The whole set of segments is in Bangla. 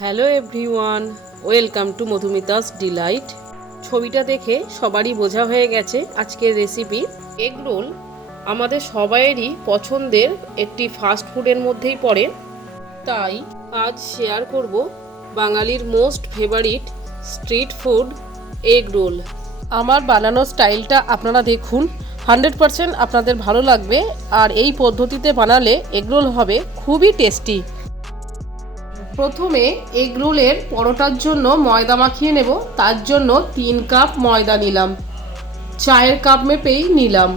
Hello everyone, welcome to Madhumita's Delight. ছবিটা দেখে সবারই বোঝা হয়ে গেছে আজকের রেসিপি এগ রোল। আমাদের সবাইয়েরই পছন্দের একটি ফাস্ট ফুডের মধ্যেই পড়ে, তাই আজ শেয়ার করব বাঙালির most favourite street food egg roll. আমার বানানো স্টাইলটা আপনারা দেখুন, 100% আপনাদের ভালো লাগবে। আর এই পদ্ধতিতে বানালে এগ রোল হবে খুবই টেস্টি। প্রথমে এগ রোলের পরোটার জন্য ময়দা মাখিয়ে নেব। তার জন্য 3 কাপ ময়দা নিলাম, চায়ের কাপ মেপেই নিলাম।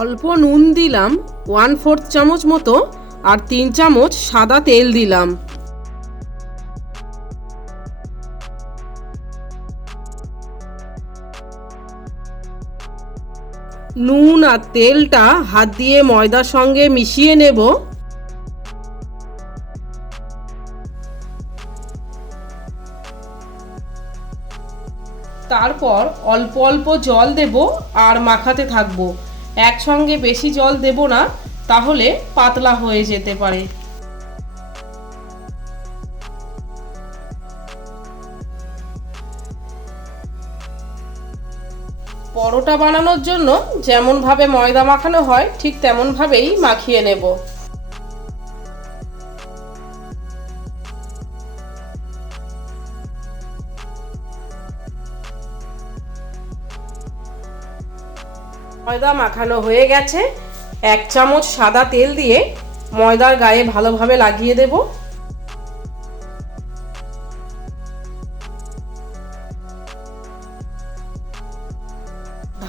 অল্প নুন দিলাম 1/4 চামচ মতো, আর 3 চামচ সাদা তেল দিলাম। নুন আর তেলটা হাত দিয়ে ময়দার সঙ্গে মিশিয়ে নেব। তারপর অল্প অল্প জল দেব আর মাখাতে থাকবো। একসঙ্গে বেশি জল দেব না, তাহলে পাতলা হয়ে যেতে পারে। পরোটা বানানোর জন্য যেমনভাবে ময়দা মাখানো হয় ঠিক তেমনভাবেই মাখিয়ে নেব। ময়দা মাখানো হয়ে গেছে। 1 চামচ সাদা তেল দিয়ে ময়দার গায়ে ভালোভাবে লাগিয়ে দেব।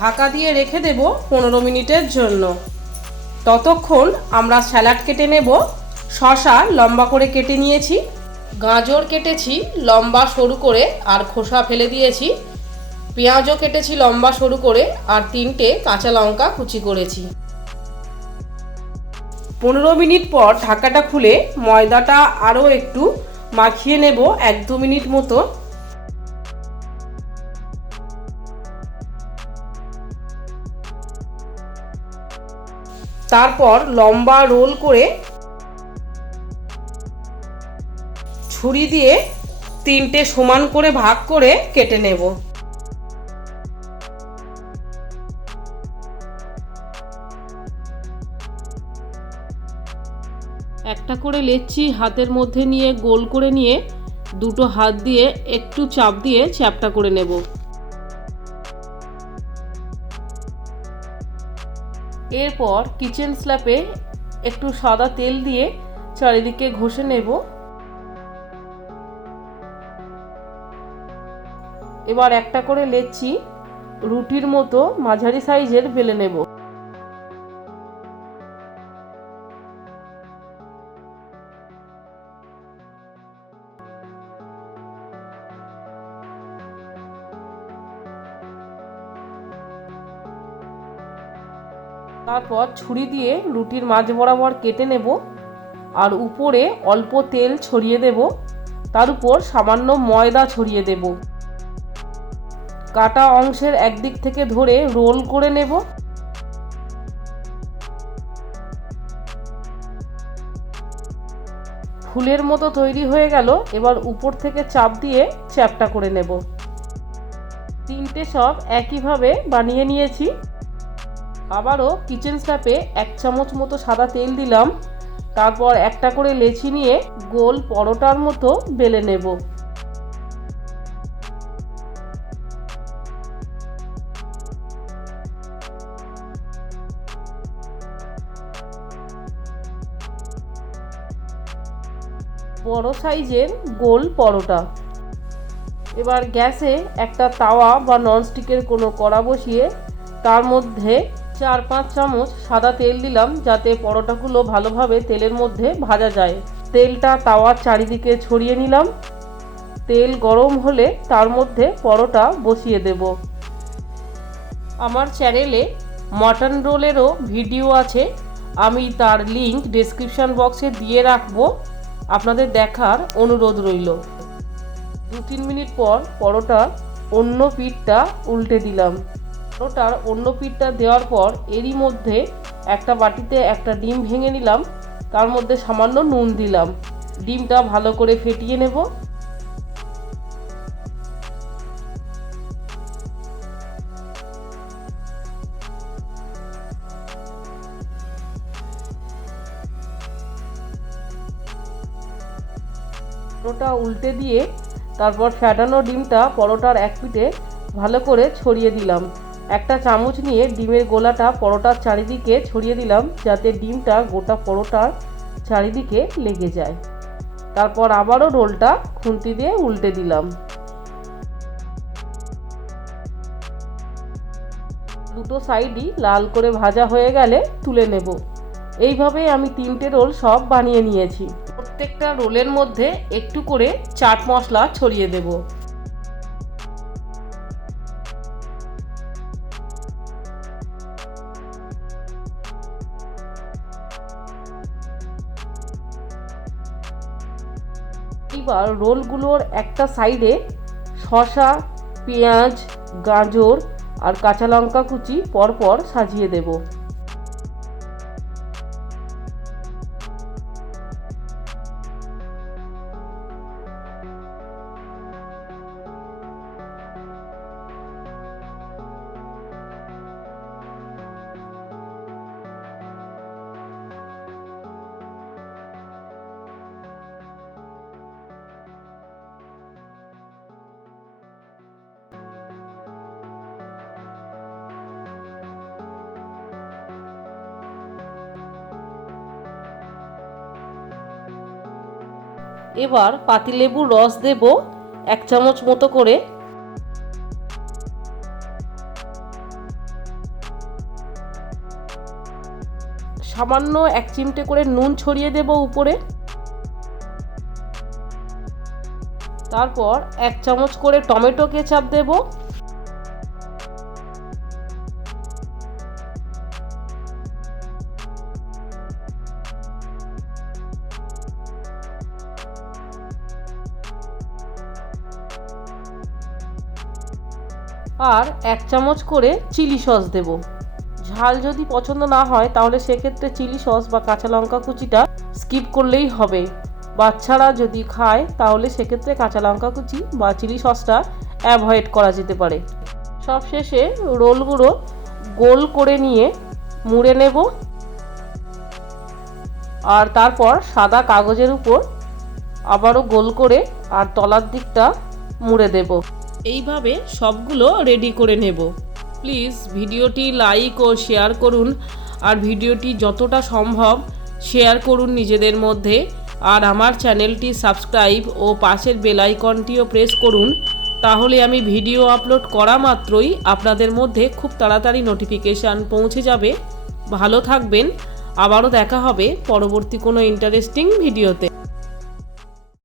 ঢাকা দিয়ে রেখে দেব 15 মিনিটের জন্য। ততক্ষণ আমরা স্যালাড কেটে নেব। শসা লম্বা করে কেটে নিয়েছি, গাজর কেটেছি লম্বা সরু করে আর খোসা ফেলে দিয়েছি, পেঁয়াজও কেটেছি লম্বা সরু করে আর 3টে কাঁচা লঙ্কা কুচি করেছি। 15 মিনিট পর ঢাকাটা খুলে ময়দাটা আরও একটু মাখিয়ে নেব 1-2 মিনিট মতো। তারপর লম্বা রোল করে ছুরি দিয়ে 3টে সমান করে ভাগ করে কেটে নেব। একটা করে লেচি হাতের মধ্যে নিয়ে গোল করে নিয়ে দুটো হাত দিয়ে একটু চাপ দিয়ে চ্যাপ্টা করে নেব। এরপর কিচেন স্ল্যাপে একটু সাদা তেল দিয়ে চারিদিকে ঘষে নেব। এবার একটা করে লেচি রুটির মতো মাঝারি সাইজের বেলে নেব। তারপর ছুরি দিয়ে রুটির মাঝ বরাবর কেটে নেব আর উপরে অল্প তেল ছড়িয়ে দেব। তার উপর সামান্য ময়দা ছড়িয়ে দেব। কাটা অংশের একদিক থেকে ধরে রোল করে নেব। ফুলের মতো তৈরি হয়ে গেল। এবার উপর থেকে চাপ দিয়ে চ্যাপ্টা করে নেব। 3টে সব একইভাবে বানিয়ে নিয়েছি। আবারও কিচেন স্ল্যাপে 1 চামচ মতো সাদা তেল দিলাম। তারপর একটা করে লেচি নিয়ে গোল পরোটার মতো বেলে নেব। বড় সাইজের গোল পরোটা। এবার গ্যাসে একটা তাওয়া বা ননস্টিকের কোনো কড়া বসিয়ে তার মধ্যে 4-5 চামচ সাদা তেল দিলাম, যাতে পরোটাগুলো ভালোভাবে তেলের মধ্যে ভাজা যায়। তেলটা তাওয়ার চারিদিকে ছড়িয়ে নিলাম। তেল গরম হলে তার মধ্যে পরোটা বসিয়ে দেব। আমার চ্যানেলে মটন রোলেরও ভিডিও আছে, আমি তার লিংক ডেসক্রিপশন বক্সে দিয়ে রাখবো, আপনাদের দেখার অনুরোধ রইল। 2-3 মিনিট পর পরোটার অন্য পিঠটা উল্টে দিলাম। পরোটার অন্য পিঠটা দেওয়ার পর এরই মধ্যে একটা বাটিতে একটা ডিম ভেঙে নিলাম। তার মধ্যে সামান্য নুন দিলাম। ডিমটা ভালো করে ফেটিয়ে নেব। পরোটা উল্টে দিয়ে তারপর ফ্যাটানো ডিমটা পরোটার এক পিঠে ভালো করে ছড়িয়ে দিলাম। একটা চামচ নিয়ে ডিমের গোলাটা পরোটার চারিদিকে ছড়িয়ে দিলাম, যাতে ডিমটা গোটা পরোটার চারিদিকে লেগে যায়। তারপর আবারও রোলটা খুন্তি দিয়ে উল্টে দিলাম। দুটো সাইডই লাল করে ভাজা হয়ে গেলে তুলে নেব। এইভাবেই আমি 3টে রোল সব বানিয়ে নিয়েছি। প্রত্যেকটা রোলের মধ্যে একটু করে চাট মশলা ছড়িয়ে দেব। এবার রোলগুলোর একটা সাইডে শসা, পেঁয়াজ, গাজর আর কাঁচা লঙ্কা কুচি পরপর সাজিয়ে দেব। এবার পাতিলেবুর রস দেব 1 চামচ মতো করে। সামান্য 1 চিমটে করে নুন ছড়িয়ে দেব উপরে। তারপর 1 চামচ করে টমেটো কেচাপ দেব। আর 1 চামচ করে চিলি সস দেব। ঝাল যদি পছন্দ না হয় তাহলে সেক্ষেত্রে চিলি সস বা কাঁচা লঙ্কা কুচিটা স্কিপ করলেই হবে। বাচ্চারা যদি খায় তাহলে সেক্ষেত্রে কাঁচা লঙ্কা কুচি বা চিলি সসটা অ্যাভয়েড করা যেতে পারে। সবশেষে রোলগুলো গোল করে নিয়ে মুড়ে নেব। আর তারপর সাদা কাগজের উপর আবারও গোল করে আর তলার দিকটা মুড়ে দেব। এইভাবে সবগুলো রেডি করে নেব। প্লিজ ভিডিওটি লাইক ও শেয়ার করুন, আর ভিডিওটি যতটা সম্ভব শেয়ার করুন নিজেদের মধ্যে। আর আমার চ্যানেলটি সাবস্ক্রাইব ও পাশের বেল আইকনটিও প্রেস করুন, তাহলে আমি ভিডিও আপলোড করা মাত্রই আপনাদের মধ্যে খুব তাড়াতাড়ি নোটিফিকেশান পৌঁছে যাবে। ভালো থাকবেন, আবারও দেখা হবে পরবর্তী কোনো ইন্টারেস্টিং ভিডিওতে।